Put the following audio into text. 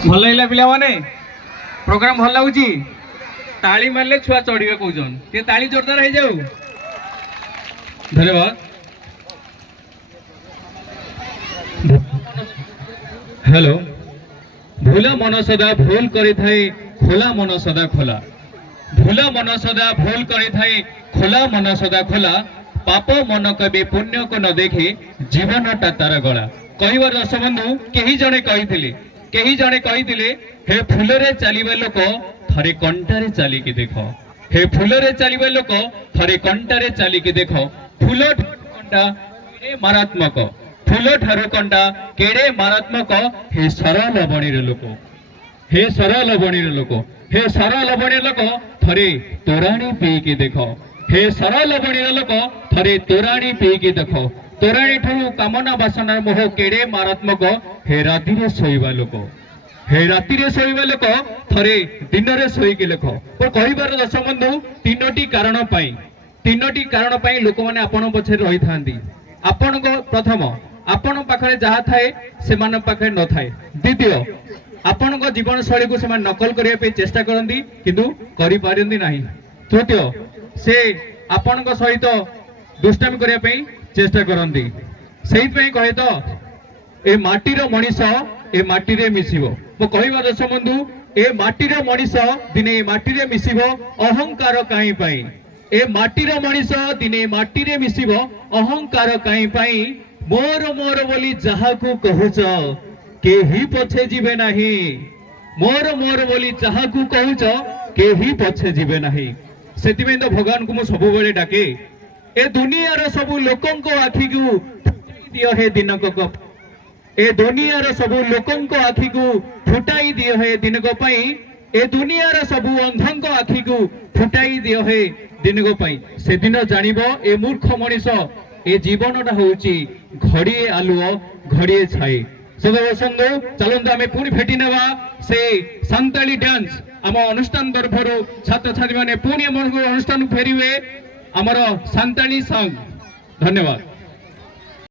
भल लगे पिला माने प्रोग्राम भल लगुच ताली मारे छुआ चढ़े कौन टे ताली जोरदार हो जाऊ। धन्यवाद। हेलो भूला मन सदा भूल करी थाए खोला मन सदा खोला भूला मन सदा भूल करी थाए खोला मन सदा खोला पाप मन कभी पुण्य को न देखे जीवनटा तार गला कहबार दश बंधु कही जड़े कही हे फूल रे चलवा लोक थरे कंटारे चलिकी देख हे फूल रे चलवा लोक थरे कंटारे चलिकी देख फूल कंटा केड़े मारात्मक फूल ठारू कंटा केड़े मारात्मक हे सरल बणीर लोक हे सरल बणीर लोक हे सरल बणीर लोक थरे तोराणी पीकी देख हे सरल बणीर लोक थरे तोराणी पीकी देख तोराणी ठारू कामना बासना मोह केड़े मारात्मक हे राति रे सोईबा लोक हे राति रे सोईबा लोक थरे दिन रे सोईकी लेख पर कहबार दश बंधु तीनोटी कारण पाई लोक माने आपण पछे रही थांती आपण को प्रथम आपण पाखरे जहा थाए से मान पाखरे न थाए द्वितीय आपण को जीवन शैली को से नकल करिया पे चेष्टा करंती किंतु करि पारंती नाही तृतीय से आपण को सहित दुष्टामी करिया पे चेष्टा करंती सेहि पे कहे तो ए माटीर मनीष ए माटी रे मिसिबो मो कहबा दश बंधु ए माटीर मनीष दिने ए माटी रे मिसिबो अहंकार काई पाई ए माटीर मनीष दिने माटी रे मिसिबो अहंकार काई पाई मोर मोर बोली जहाकू कहूच केही पछे जीवे नाही मोर मोर बोली जहाकू कहूच केही पछे जीवे नाही सेतिमे तो भगवान को मु सब बेले डाके ए दुनियार सब लोकन को आखि को फुटाई दियो हे दिनक को ए दुनियार सब लोकन को आखि को फुटाई दियो हे दिनक पई ए दुनियार सब अंधन को आखि को फुटाई दियो हे दिनक पई से दिन जानिबो ए मूर्ख मनीष ए जीवनटा होउची घड़िए आलुओ घड़िए छाई सदा बसंदो चलंदो आमे पुनी फेटी नेबा से संताली डांस आम अनुष्ठान तरफरु छात्र छात्री माने पुनी हमर अनुष्ठान फेरिवे हमर संताली सॉन्ग। धन्यवाद।